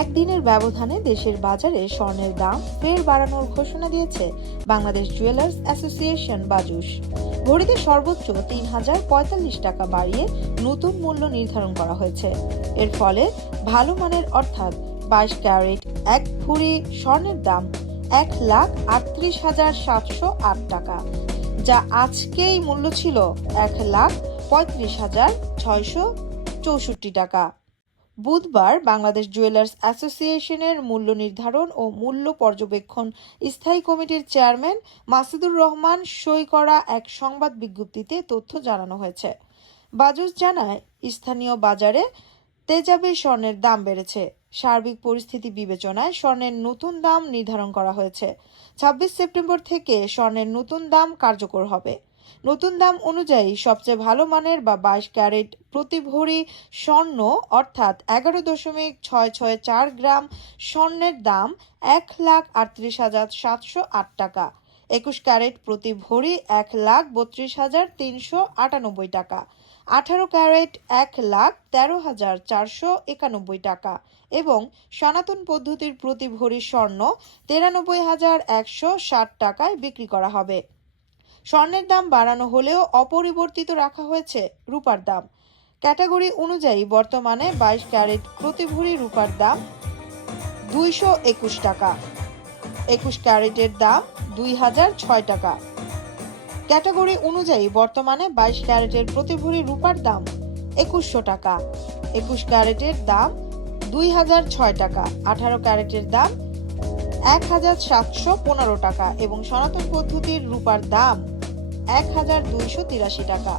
একদিনের ব্যবধানে দেশের বাজারে স্বর্ণের দাম ফের বাড়ানোর ঘোষণা দিয়েছে বাংলাদেশ জুয়েলার্স অ্যাসোসিয়েশন বাজুস ভরিতে সর্বোচ্চ তিন হাজার পঁয়তাল্লিশ টাকা বাড়িয়ে নতুন মূল্য নির্ধারণ করা হয়েছে। এর ফলে ভালো মানের অর্থাৎ বাইশ ক্যারেট, এক ভরি স্বর্ণের দাম এক লাখ আটত্রিশ হাজার সাতশো আট টাকা, যা আজকেই মূল্য ছিল এক লাখ পঁয়ত্রিশ হাজার ছয়শো চৌষট্টি টাকা। বুধবার বাংলাদেশ জুয়েলার্স অ্যাসোসিয়েশনের মূল্য নির্ধারণ ও মূল্য পর্যবেক্ষণ স্থায়ী কমিটির চেয়ারম্যান মাসিদুর রহমান সই করা এক সংবাদ বিজ্ঞপ্তিতে তথ্য জানানো হয়েছে। বাজুস জানায়, স্থানীয় বাজারে তেজাবে স্বর্ণের দাম বেড়েছে। সার্বিক পরিস্থিতি বিবেচনায় স্বর্ণের নতুন দাম নির্ধারণ করা হয়েছে। ছাব্বিশ সেপ্টেম্বর থেকে স্বর্ণের নতুন দাম কার্যকর হবে। নতুন দাম অনুযায়ী সবচেয়ে ভালো মানের বা বাইশ ক্যারেট প্রতি ভরি স্বর্ণ, অর্থাৎ এগারো দশমিক ছয় ছয় চার গ্রাম স্বর্ণের দাম এক লাখ আটত্রিশ হাজার সাতশো আট টাকা। একুশ ক্যারেট প্রতি ভরি এক লাখ বত্রিশ হাজার তিনশো আটানব্বই টাকা। আঠারো ক্যারেট এক লাখ তেরো হাজার চারশো একানব্বই টাকা এবং সনাতন পদ্ধতির প্রতি ভরি স্বর্ণ তিরানব্বই হাজার একশো ষাট টাকায় বিক্রি করা হবে। স্বর্ণের দাম বাড়ানো হলেও অপরিবর্তিত রাখা হয়েছে রূপার দাম। ক্যাটাগরি অনুযায়ী বর্তমানে বাইশ ক্যারেট প্রতি ভরি রূপার দাম দুইশো একুশ টাকা। একুশ ক্যারেটের দাম দুই হাজার ছয় টাকা। ক্যাটাগরি অনুযায়ী বর্তমানে বাইশ ক্যারেটের প্রতি ভরি রূপার দাম একুশশো টাকা। একুশ ক্যারেটের দাম দুই হাজার ছয় টাকা। আঠারো ক্যারেটের দাম এক হাজার সাতশো পনেরো টাকা এবং সনাতন পদ্ধতির রূপার দাম এক হাজার দুইশো তিরাশি টাকা।